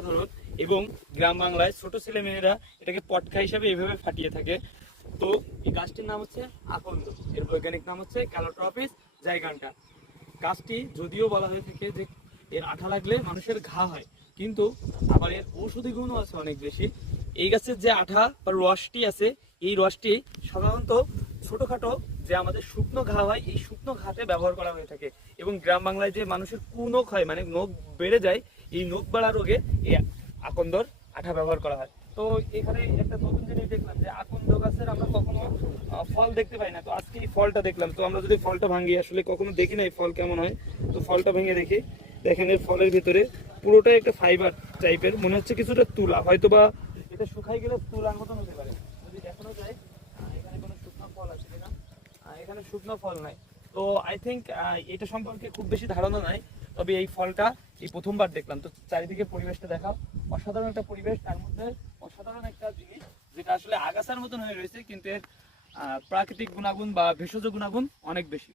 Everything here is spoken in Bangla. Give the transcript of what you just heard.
অসাধারণ এবং গ্রাম বাংলায় ছোট ছেলে মেয়েরা এটাকে পটকা হিসাবে এভাবে ফাটিয়ে থাকে। তো এই গাছটির নাম হচ্ছে আকন্দ, এর বৈজ্ঞানিক নাম হচ্ছে ক্যালোট্রপিস জাইগান্টা। গাছটি যদিও বলা হয়ে থাকে যে এর আঠা লাগলে মানুষের ঘা হয়, কিন্তু আবার এর ঔষধি গুণও আছে অনেক বেশি। এই গাছের যে আঠা বা রসটি আছে, এই রসটি সাধারণত ছোটখাটো যে আমাদের শুকনো ঘা হয়, এই শুকনো ঘাতে ব্যবহার করা হয়ে থাকে। এবং গ্রাম বাংলায় যে মানুষের কুনখ হয়, মানে নখ বেড়ে যায়, এই নখ বাড়া রোগে এই আকন্দর আঠা ব্যবহার করা হয়। তো এখানে একটা নতুন জিনিস দেখলাম যে আকন্দ গাছের আমরা কখনো ফল দেখতে পাই না, তো আজকে এই ফলটা দেখলাম। তো আমরা যদি ফলটা ভাঙি, আসলে কখনো দেখি না এই ফল কেমন হয়, তো ফলটা ভেঙে দেখি। দেখেন এর ফলের ভিতরে পুরোটাই একটা ফাইবার টাইপের, মনে হচ্ছে কিছুটা তুলা, হয়তো বা এটা শুকাই গেলে তুলার মতন হতে পারে যদি দেখানো যায়। এখানে কোনো শুকনো ফল আছে কিনা, এখানে শুকনো ফল নাই। তো আই থিঙ্ক এটা সম্পর্কে খুব বেশি ধারণা নাই, তবে এই ফলটা এই প্রথমবার দেখলাম। তো চারিদিকে পরিবেশটা দেখাও, অসাধারণ একটা পরিবেশ, তার মধ্যে অসাধারণ একটা জিনিস যেটা আসলে আগাছার মতন হয়ে রয়েছে, কিন্তু এর প্রাকৃতিক গুণাগুণ বা ভেষজ গুণাগুণ অনেক বেশি।